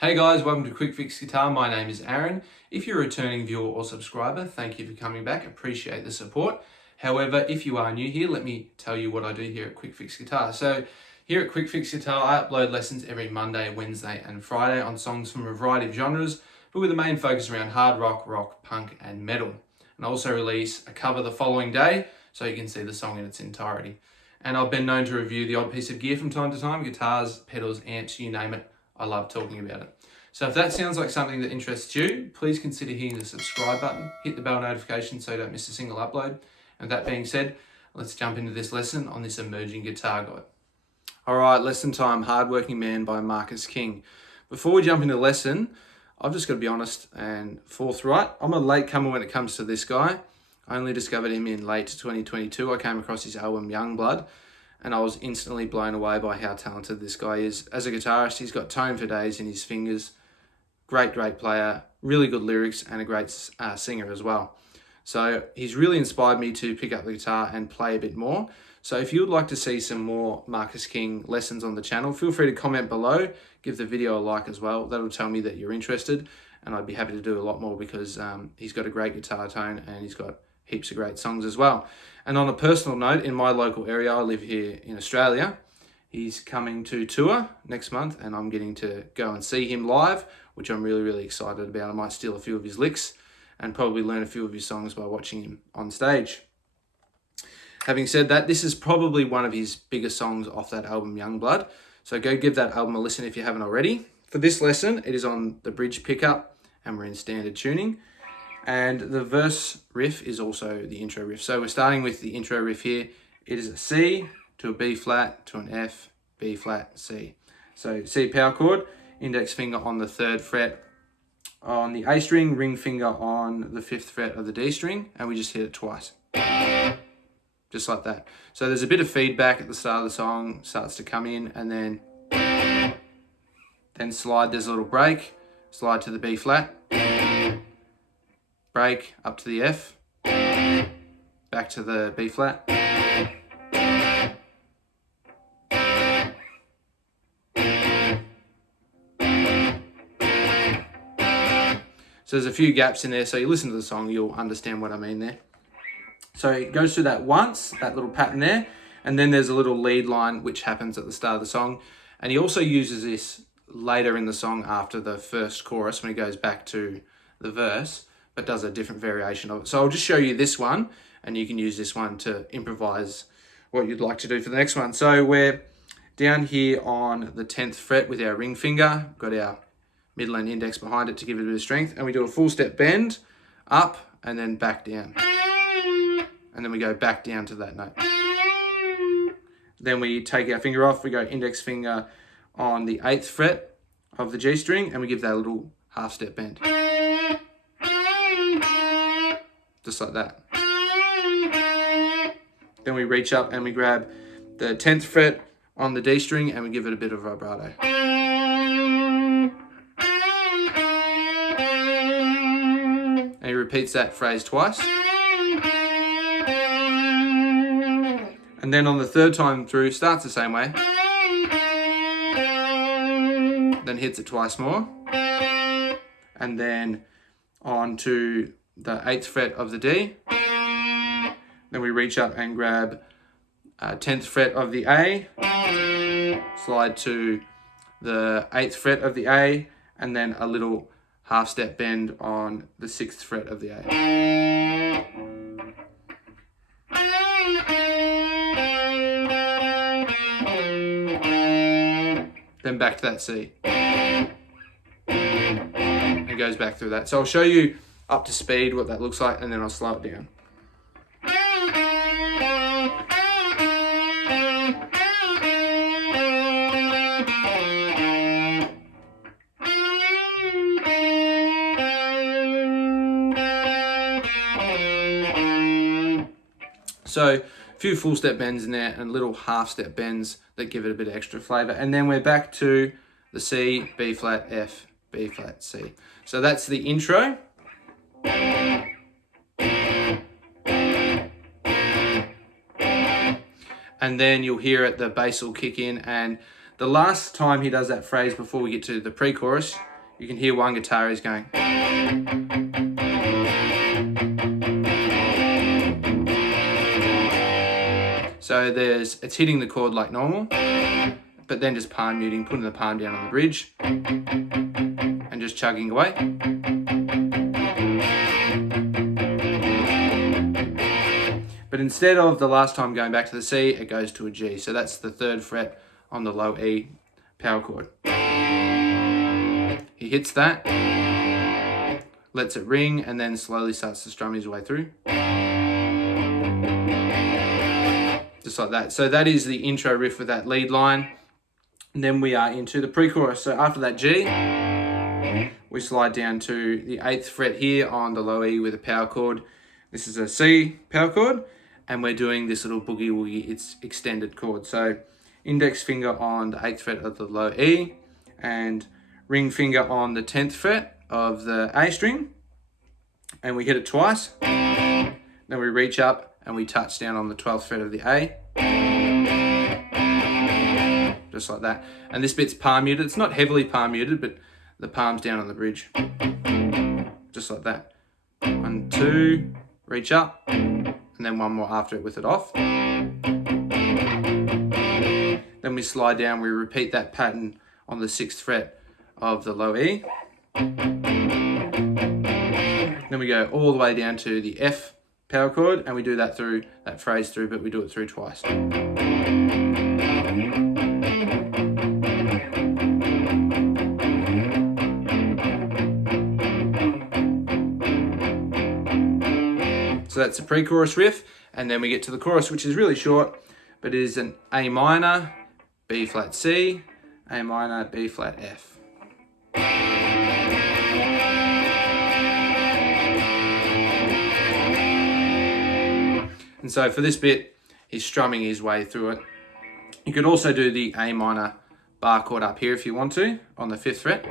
Hey guys, welcome to Quickfix Guitar. My name is Aaron. If you're a returning viewer or subscriber, thank you for coming back. Appreciate the support. However, if you are new here, let me tell you what I do here at Quickfix Guitar. So here at Quickfix Guitar, I upload lessons every Monday, Wednesday and Friday on songs from a variety of genres, but with a main focus around hard rock, rock, punk and metal. And I also release a cover the following day so you can see the song in its entirety. And I've been known to review the odd piece of gear from time to time, guitars, pedals, amps, you name it. I love talking about it. So if that sounds like something that interests you, please consider hitting the subscribe button, hit the bell notification so you don't miss a single upload. And that being said, let's jump into this lesson on this emerging guitar guide. All right, lesson time, Hardworking Man by Marcus King. Before we jump into the lesson, I've just got to be honest and forthright. I'm a latecomer when it comes to this guy. I only discovered him in late 2022. I came across his album Youngblood, and I was instantly blown away by how talented this guy is. As a guitarist, he's got tone for days in his fingers. Great player, really good lyrics, and a great singer as well. So he's really inspired me to pick up the guitar and play a bit more. So if you would like to see some more Marcus King lessons on the channel, feel free to comment below, give the video a like as well. That'll tell me that you're interested, and I'd be happy to do a lot more because he's got a great guitar tone and he's got heaps of great songs as well. And on a personal note, in my local area, I live here in Australia, he's coming to tour next month and I'm getting to go and see him live, which I'm really excited about. I might steal a few of his licks and probably learn a few of his songs by watching him on stage. Having said that, this is probably one of his biggest songs off that album Youngblood, so go give that album a listen if you haven't already. For this lesson, it is on the bridge pickup and we're in standard tuning. And the verse riff is also the intro riff. So we're starting with the intro riff here. It is a C to a B flat to an F, B flat, C. So C power chord, index finger on the 3rd fret on the A string, ring finger on the 5th fret of the D string, and we just hit it twice. Just like that. So there's a bit of feedback at the start of the song, starts to come in, and then slide, there's a little break, slide to the B flat, break up to the F, back to the B flat, so there's a few gaps in there, so you listen to the song, you'll understand what I mean there. So it goes through that once, that little pattern there, and then there's a little lead line which happens at the start of the song, and he also uses this later in the song after the first chorus when he goes back to the verse, but does a different variation of it. So I'll just show you this one, and you can use this one to improvise what you'd like to do for the next one. So we're down here on the 10th fret with our ring finger, got our middle and index behind it to give it a bit of strength, and we do a full step bend, up, and then back down. And then we go back down to that note. Then we take our finger off, we go index finger on the 8th fret of the G string, and we give that a little half step bend. Just like that. Then we reach up and we grab the 10th fret on the D string and we give it a bit of vibrato. And he repeats that phrase twice. And then on the 3rd time through, starts the same way. Then hits it twice more. And then on to the 8th fret of the D. Then we reach up and grab 10th fret of the A. Slide to the 8th fret of the A. And then a little half step bend on the 6th fret of the A. Then back to that C. And it goes back through that. So I'll show you up to speed what that looks like, and then I'll slow it down. So a few full step bends in there and little half step bends that give it a bit of extra flavor. And then we're back to the C, B flat, F, B flat, C. So that's the intro. And then you'll hear it, the bass will kick in, and the last time he does that phrase before we get to the pre-chorus, you can hear one guitar is going. So it's hitting the chord like normal, but then just palm muting, putting the palm down on the bridge, and just chugging away. But instead of the last time going back to the C, it goes to a G. So that's the 3rd fret on the low E power chord. He hits that, lets it ring, and then slowly starts to strum his way through. Just like that. So that is the intro riff with that lead line. And then we are into the pre-chorus. So after that G, we slide down to the 8th fret here on the low E with a power chord. This is a C power chord, and we're doing this little boogie woogie, it's extended chord. So index finger on the 8th fret of the low E, and ring finger on the 10th fret of the A string, and we hit it twice. Then we reach up and we touch down on the 12th fret of the A. Just like that. And this bit's palm muted. It's not heavily palm muted, but the palm's down on the bridge. Just like that. 1, 2, reach up, and then one more after it with it off. Then we slide down, we repeat that pattern on the 6th fret of the low E. Then we go all the way down to the F power chord, and we do that phrase through, but we do it through twice. So that's the pre-chorus riff, and then we get to the chorus, which is really short, but it is an A minor, B flat C, A minor, B flat F. And so for this bit, he's strumming his way through it. You could also do the A minor bar chord up here if you want to, on the 5th fret.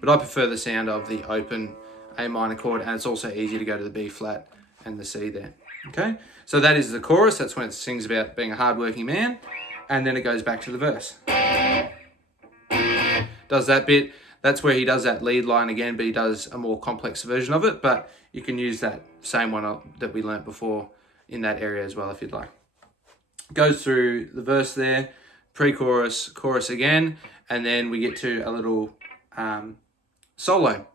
But I prefer the sound of the open A minor chord, and it's also easy to go to the B flat and the C there. Okay, so that is the chorus. That's when it sings about being a hardworking man, and then it goes back to the verse. Does that bit. That's where he does that lead line again, but he does a more complex version of it. But you can use that same one that we learnt before in that area as well if you'd like. Goes through the verse there, pre-chorus, chorus again, and then we get to a little solo.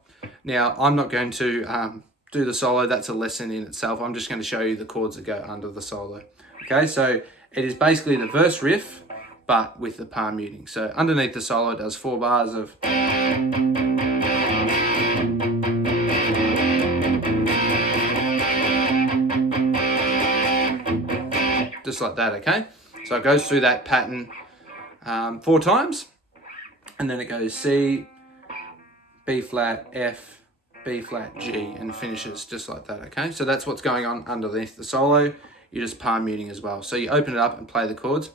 Now, I'm not going to do the solo. That's a lesson in itself. I'm just going to show you the chords that go under the solo. Okay, so it is basically the verse riff, but with the palm muting. So underneath the solo, it does 4 bars of... just like that, okay? So it goes through that pattern 4 times, and then it goes C, B flat, F, B flat, G, and finishes just like that, okay? So that's what's going on underneath the solo. You're just palm muting as well. So you open it up and play the chords.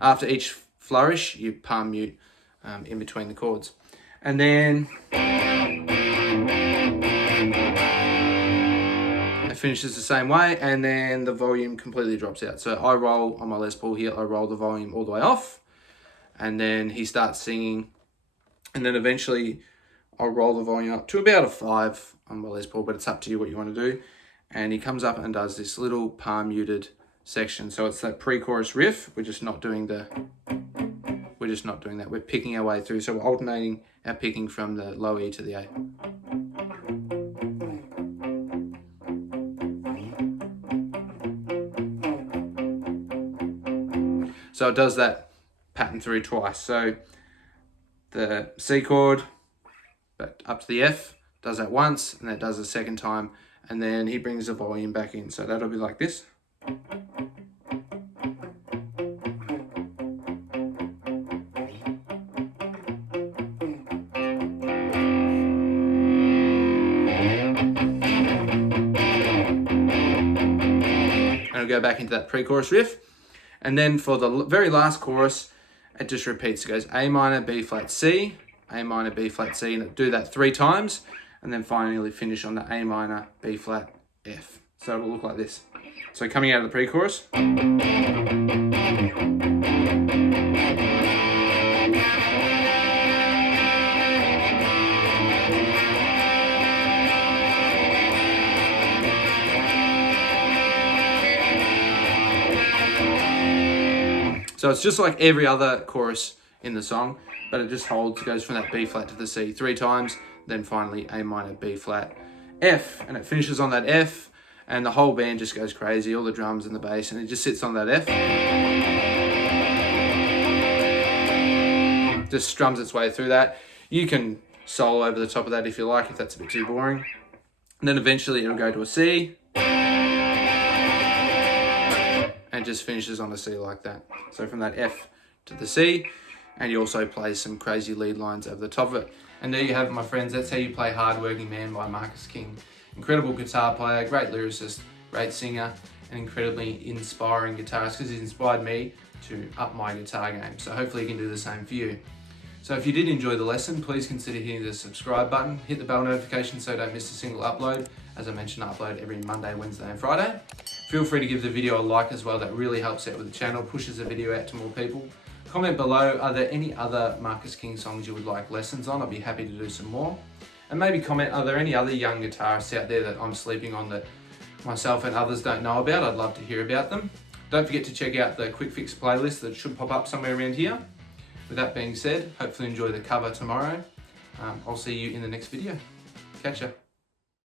After each flourish, you palm mute in between the chords. And then it finishes the same way, and then the volume completely drops out. So I roll on my Les Paul here, I roll the volume all the way off, and then he starts singing, and then eventually I'll roll the volume up to about a 5 on my Les Paul, but it's up to you what you want to do. And he comes up and does this little palm muted section. So it's that pre-chorus riff. We're just not doing that. We're picking our way through. So we're alternating our picking from the low E to the A. So it does that pattern through twice. So the C chord, but up to the F, does that once, and that does a second time, and then he brings the volume back in. So that'll be like this. And I'll go back into that pre-chorus riff. And then for the very last chorus, it just repeats. It goes A minor, B flat, C, A minor, B flat, C, and do that 3 times, and then finally finish on the A minor, B flat, F. So it'll look like this. So coming out of the pre-chorus. So it's just like every other chorus in the song, but it just goes from that B flat to the C 3 times, then finally A minor, B flat, F, and it finishes on that F, and the whole band just goes crazy, all the drums and the bass, and it just sits on that F. Just strums its way through that. You can solo over the top of that if you like, if that's a bit too boring. And then eventually it'll go to a C, and just finishes on a C like that. So from that F to the C, and you also play some crazy lead lines over the top of it. And there you have it, my friends. That's how you play Hard Working Man by Marcus King. Incredible guitar player, great lyricist, great singer, and incredibly inspiring guitarist, because he's inspired me to up my guitar game. So hopefully he can do the same for you. So if you did enjoy the lesson, please consider hitting the subscribe button, hit the bell notification so don't miss a single upload. As I mentioned, I upload every Monday, Wednesday and Friday. Feel free to give the video a like as well, that really helps out with the channel, pushes the video out to more people. Comment below, are there any other Marcus King songs you would like lessons on? I'd be happy to do some more. And maybe comment, are there any other young guitarists out there that I'm sleeping on that myself and others don't know about? I'd love to hear about them. Don't forget to check out the Quickfix playlist that should pop up somewhere around here. With that being said, hopefully enjoy the cover tomorrow. I'll see you in the next video. Catch ya.